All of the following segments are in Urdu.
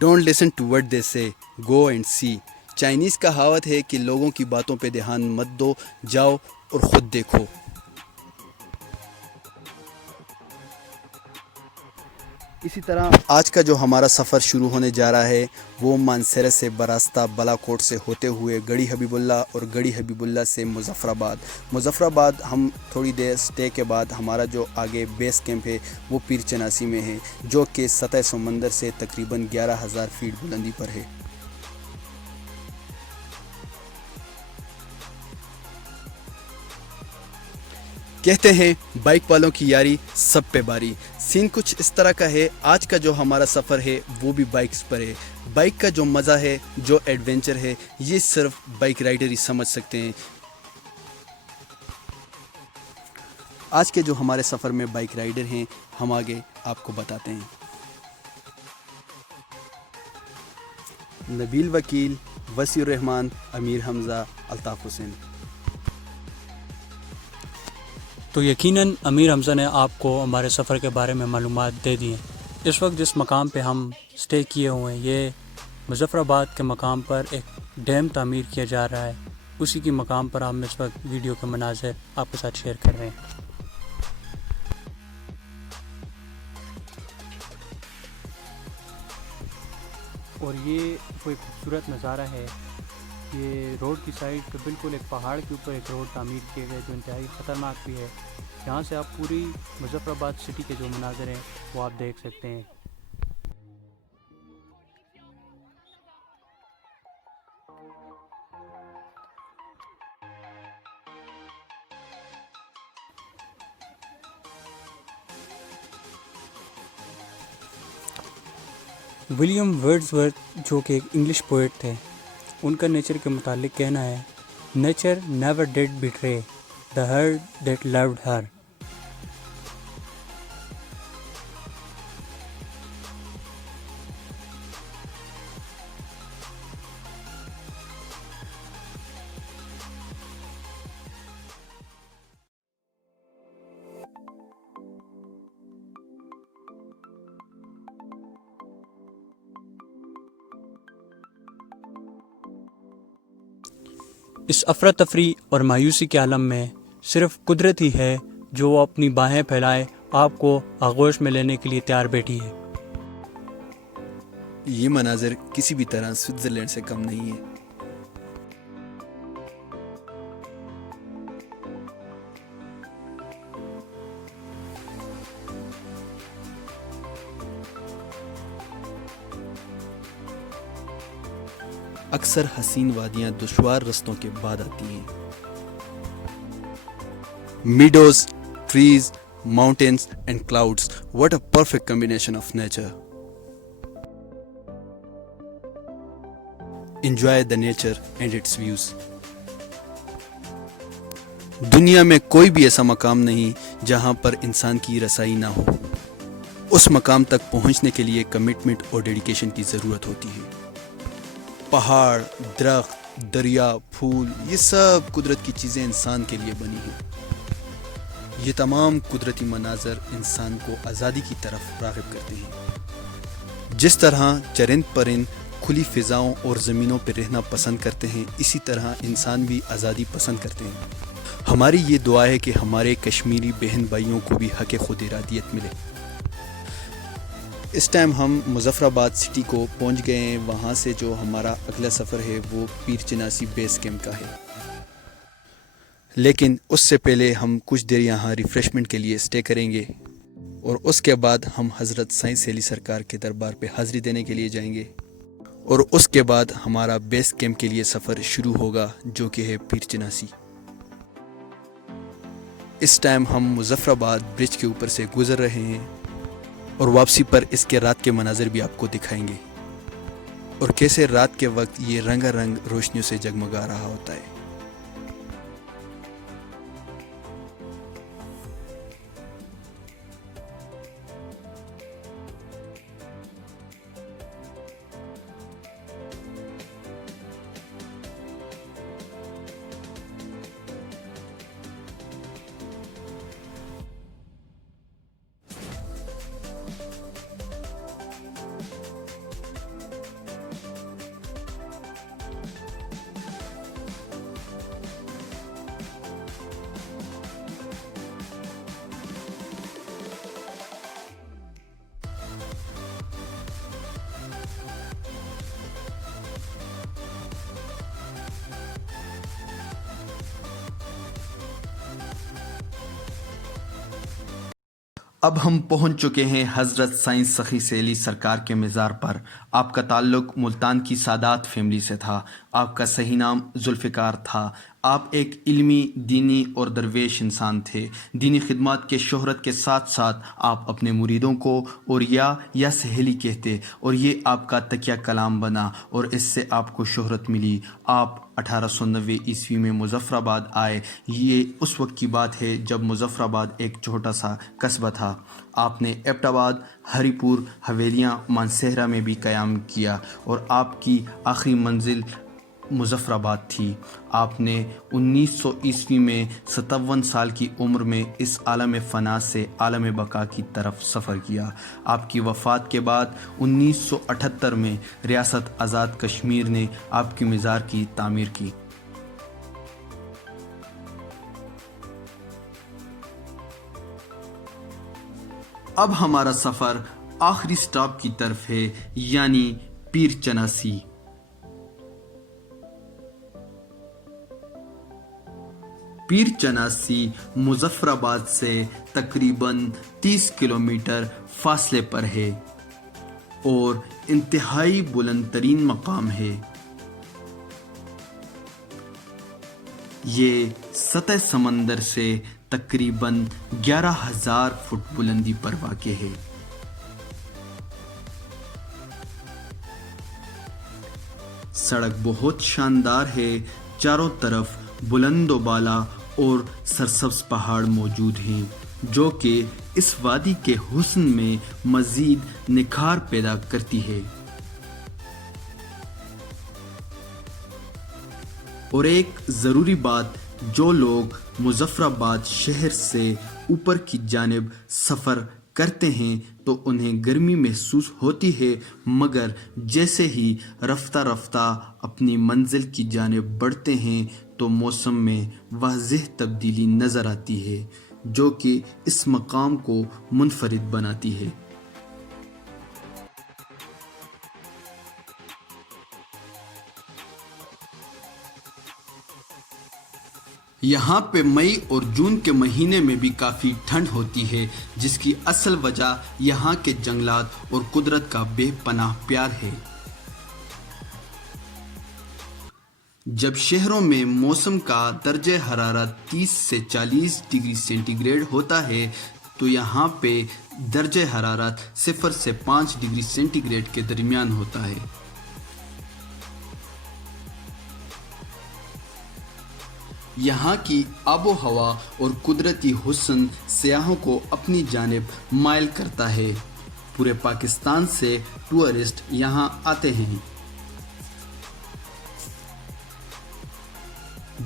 Don't listen to what they say, go and C. Chinese کہاوت ہے کہ لوگوں کی باتوں پہ دھیان مت دو، جاؤ اور خود دیکھو۔ اسی طرح آج کا جو ہمارا سفر شروع ہونے جا رہا ہے وہ مانسیرس سے براستہ بالا کوٹ سے ہوتے ہوئے گڑھی حبیب اللہ اور گڑھی حبیب اللہ سے مظفر آباد ہم تھوڑی دیر سٹے کے بعد ہمارا جو آگے بیس کیمپ ہے وہ پیر چناسی میں ہے، جو کہ سطح سمندر سے تقریباً 11,000 فیٹ بلندی پر ہے۔ کہتے ہیں بائک والوں کی یاری سب پہ باری۔ سین کچھ اس طرح کا ہے۔ آج کا جو ہمارا سفر ہے وہ بھی بائکس پر ہے۔ بائک کا جو مزہ ہے، جو ایڈونچر ہے، یہ صرف بائک رائڈر ہی سمجھ سکتے ہیں۔ آج کے جو ہمارے سفر میں بائک رائڈر ہیں ہم آگے آپ کو بتاتے ہیں۔ نبیل وکیل، وسیع الرحمان، امیر حمزہ، الطاف حسین۔ تو یقیناً امیر حمزہ نے آپ کو ہمارے سفر کے بارے میں معلومات دے دی ہیں۔ اس وقت جس مقام پہ ہم سٹے کیے ہوئے ہیں یہ مظفر آباد کے مقام پر ایک ڈیم تعمیر کیا جا رہا ہے، اسی کی مقام پر ہم اس وقت ویڈیو کے مناظر آپ کے ساتھ شیئر کر رہے ہیں۔ اور یہ کوئی خوبصورت نظارہ ہے، یہ روڈ کی سائڈ پہ بالکل ایک پہاڑ کے اوپر ایک روڈ تعمیر کیے گئے جو انتہائی خطرناک بھی ہے۔ یہاں سے آپ پوری مظفر آباد سٹی کے جو مناظر ہیں وہ آپ دیکھ سکتے ہیں۔ ولیم ورڈزورتھ جو کہ ایک انگلش پوئٹ تھے، ان کا نیچر کے متعلق کہنا ہے، nature never did betray the heart that loved her۔ اس افراتفری اور مایوسی کے عالم میں صرف قدرت ہی ہے جو اپنی باہیں پھیلائے آپ کو آغوش میں لینے کے لیے تیار بیٹھی ہے۔ یہ مناظر کسی بھی طرح سوئٹزرلینڈ سے کم نہیں ہے۔ اکثر حسین وادیاں دشوار رستوں کے بعد آتی ہیں۔ Meadows, trees, mountains and clouds. What a perfect combination of nature. Enjoy the nature and its views. دنیا میں کوئی بھی ایسا مقام نہیں جہاں پر انسان کی رسائی نہ ہو۔ اس مقام تک پہنچنے کے لیے کمٹمنٹ اور ڈیڈیکیشن کی ضرورت ہوتی ہے۔ پہاڑ، درخت، دریا، پھول، یہ سب قدرت کی چیزیں انسان کے لیے بنی ہیں۔ یہ تمام قدرتی مناظر انسان کو آزادی کی طرف راغب کرتے ہیں۔ جس طرح چرند پرند کھلی فضاؤں اور زمینوں پہ رہنا پسند کرتے ہیں، اسی طرح انسان بھی آزادی پسند کرتے ہیں۔ ہماری یہ دعا ہے کہ ہمارے کشمیری بہن بھائیوں کو بھی حق خود ارادیت ملے۔ اس ٹائم ہم مظفر آباد سٹی کو پہنچ گئے ہیں۔ وہاں سے جو ہمارا اگلا سفر ہے وہ پیر چناسی بیس کیمپ کا ہے، لیکن اس سے پہلے ہم کچھ دیر یہاں ریفریشمنٹ کے لیے سٹے کریں گے اور اس کے بعد ہم حضرت سائنس علی سرکار کے دربار پہ حاضری دینے کے لیے جائیں گے، اور اس کے بعد ہمارا بیس کیمپ کے لیے سفر شروع ہوگا جو کہ ہے پیر چناسی۔ اس ٹائم ہم مظفر آباد برج کے اوپر سے گزر رہے ہیں اور واپسی پر اس کے رات کے مناظر بھی آپ کو دکھائیں گے، اور کیسے رات کے وقت یہ رنگا رنگ روشنیوں سے جگمگا رہا ہوتا ہے۔ اب ہم پہنچ چکے ہیں حضرت سائنس سخی سیلی سرکار کے مزار پر۔ آپ کا تعلق ملتان کی سادات فیملی سے تھا۔ آپ کا صحیح نام ذوالفقار تھا۔ آپ ایک علمی، دینی اور درویش انسان تھے۔ دینی خدمات کے شہرت کے ساتھ ساتھ آپ اپنے مریدوں کو اور یا سہیلی کہتے اور یہ آپ کا تکیہ کلام بنا اور اس سے آپ کو شہرت ملی۔ آپ 1890 میں مظفر آباد آئے۔ یہ اس وقت کی بات ہے جب مظفر آباد ایک چھوٹا سا قصبہ تھا۔ آپ نے ایبٹ آباد، ہری پور، حویلیاں، مانسہرہ میں بھی قیام کیا اور آپ کی آخری منزل مظفر آباد تھی۔ آپ نے 1900 میں 57 سال کی عمر میں اس عالم فنا سے عالم بقا کی طرف سفر کیا۔ آپ کی وفات کے بعد 1978 میں ریاست آزاد کشمیر نے آپ کی مزار کی تعمیر کی۔ اب ہمارا سفر آخری سٹاپ کی طرف ہے، یعنی پیر چناسی۔ پیر چناسی مظفر آباد سے تقریباً 30 کلومیٹر فاصلے پر ہے اور انتہائی بلند ترین مقام ہے۔ یہ سطح سمندر سے تقریباً 11,000 فٹ بلندی پر واقع ہے۔ سڑک بہت شاندار ہے، چاروں طرف بلند و بالا اور سرسبز پہاڑ موجود ہیں جو کہ اس وادی کے حسن میں مزید نکھار پیدا کرتی ہے۔ اور ایک ضروری بات، جو لوگ مظفر آباد شہر سے اوپر کی جانب سفر کرتے ہیں تو انہیں گرمی محسوس ہوتی ہے، مگر جیسے ہی رفتہ رفتہ اپنی منزل کی جانب بڑھتے ہیں تو موسم میں واضح تبدیلی نظر آتی ہے جو کہ اس مقام کو منفرد بناتی ہے۔ یہاں پہ مئی اور جون کے مہینے میں بھی کافی ٹھنڈ ہوتی ہے، جس کی اصل وجہ یہاں کے جنگلات اور قدرت کا بے پناہ پیار ہے۔ جب شہروں میں موسم کا درجہ حرارت 30 سے 40 ڈگری سینٹی گریڈ ہوتا ہے تو یہاں پہ درجہ حرارت 0 سے 5 ڈگری سینٹی گریڈ کے درمیان ہوتا ہے۔ یہاں کی آب و ہوا اور قدرتی حسن سیاحوں کو اپنی جانب مائل کرتا ہے۔ پورے پاکستان سے ٹورسٹ یہاں آتے ہیں۔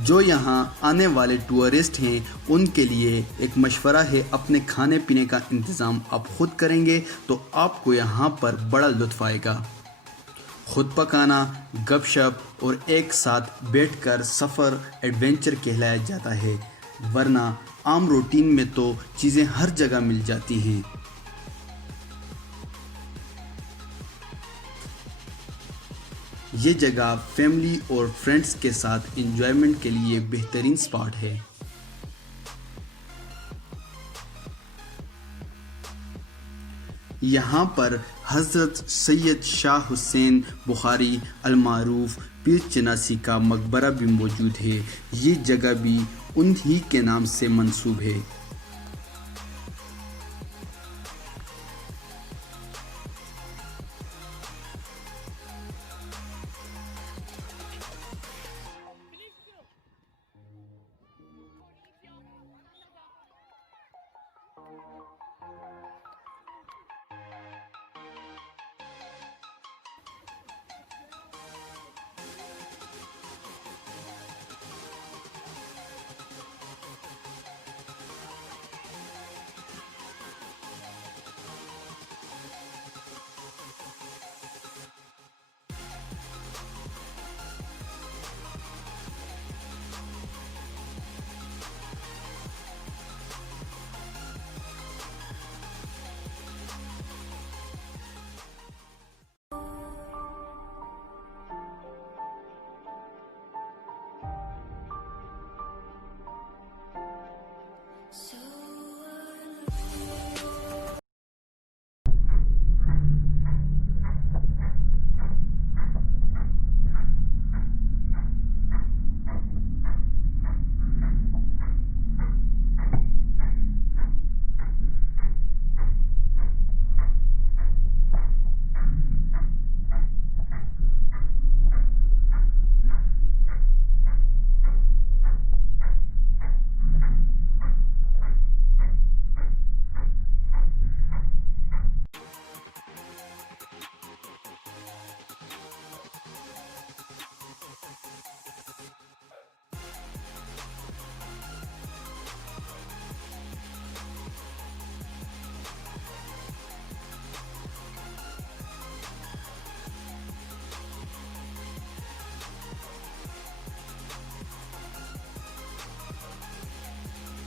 جو یہاں آنے والے ٹورسٹ ہیں ان کے لیے ایک مشورہ ہے، اپنے کھانے پینے کا انتظام آپ خود کریں گے تو آپ کو یہاں پر بڑا لطف آئے گا۔ خود پکانا، گپ شپ اور ایک ساتھ بیٹھ کر سفر ایڈونچر کہلایا جاتا ہے، ورنہ عام روٹین میں تو چیزیں ہر جگہ مل جاتی ہیں۔ یہ جگہ فیملی اور فرینڈز کے ساتھ انجوائمنٹ کے لیے بہترین سپاٹ ہے۔ یہاں پر حضرت سید شاہ حسین بخاری المعروف پیر چناسی کا مقبرہ بھی موجود ہے۔ یہ جگہ بھی انہی کے نام سے منسوب ہے۔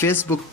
Facebook